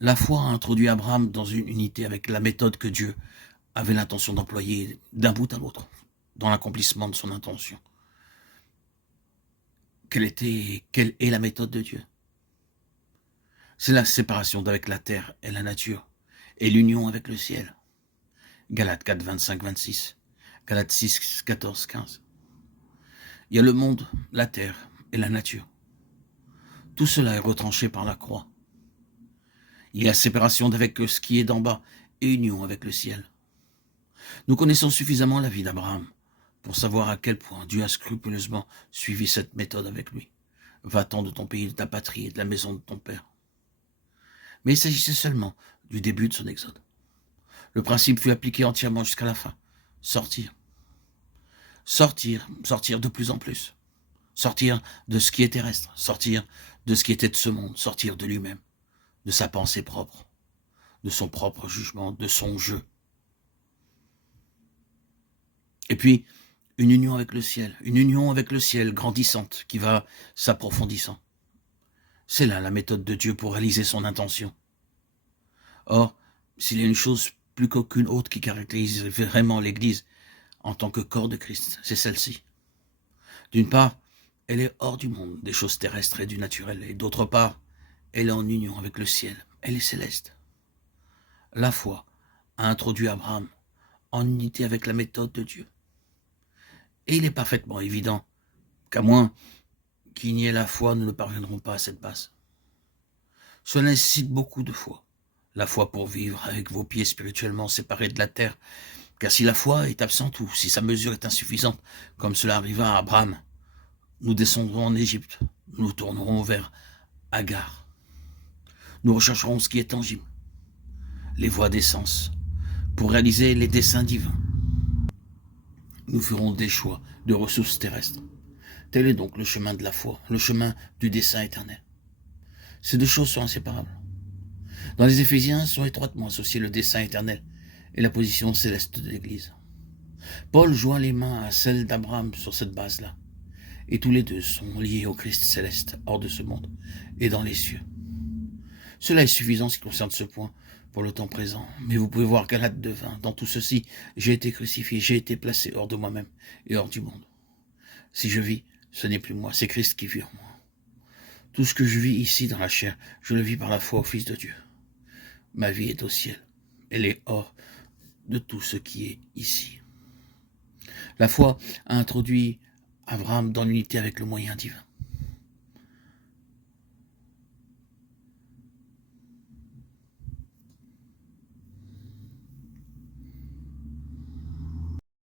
La foi a introduit Abraham dans une unité avec la méthode que Dieu avait l'intention d'employer d'un bout à l'autre, dans l'accomplissement de son intention. Quelle est la méthode de Dieu? C'est la séparation d'avec la terre et la nature, et l'union avec le ciel. Galates 4, 25, 26. Galates 6, 14, 15. Il y a le monde, la terre et la nature. Tout cela est retranché par la croix. Il y a séparation d'avec ce qui est d'en bas et union avec le ciel. Nous connaissons suffisamment la vie d'Abraham pour savoir à quel point Dieu a scrupuleusement suivi cette méthode avec lui. Va-t'en de ton pays, de ta patrie et de la maison de ton père. Mais il s'agissait seulement du début de son exode. Le principe fut appliqué entièrement jusqu'à la fin. Sortir. Sortir de plus en plus. Sortir de ce qui est terrestre. Sortir de ce qui était de ce monde. Sortir de lui-même. De sa pensée propre. De son propre jugement. De son jeu. Et puis, une union avec le ciel grandissante qui va s'approfondissant. C'est là la méthode de Dieu pour réaliser son intention. Or, s'il y a une chose plus qu'aucune autre qui caractérise vraiment l'Église en tant que corps de Christ, c'est celle-ci. D'une part, elle est hors du monde, des choses terrestres et du naturel, et d'autre part, elle est en union avec le ciel, elle est céleste. La foi a introduit Abraham en unité avec la méthode de Dieu. Et il est parfaitement évident qu'à moins qu'il n'y ait la foi, nous ne parviendrons pas à cette base. Cela nécessite beaucoup de foi. La foi pour vivre avec vos pieds spirituellement séparés de la terre. Car si la foi est absente ou si sa mesure est insuffisante, comme cela arriva à Abraham, nous descendrons en Égypte, nous nous tournerons vers Agar. Nous rechercherons ce qui est tangible, les voies d'essence, pour réaliser les desseins divins. Nous ferons des choix de ressources terrestres. Tel est donc le chemin de la foi, le chemin du dessein éternel. Ces deux choses sont inséparables. Dans les Éphésiens sont étroitement associés le dessein éternel et la position céleste de l'Église. Paul joint les mains à celle d'Abraham sur cette base-là, et tous les deux sont liés au Christ céleste, hors de ce monde, et dans les cieux. Cela est suffisant en ce qui concerne ce point pour le temps présent, mais vous pouvez voir Galates 2:20. Dans tout ceci, j'ai été crucifié, j'ai été placé hors de moi-même et hors du monde. Si je vis, ce n'est plus moi, c'est Christ qui vit en moi. Tout ce que je vis ici dans la chair, je le vis par la foi au Fils de Dieu. Ma vie est au ciel, elle est hors de tout ce qui est ici. La foi a introduit Abraham dans l'unité avec le moyen divin.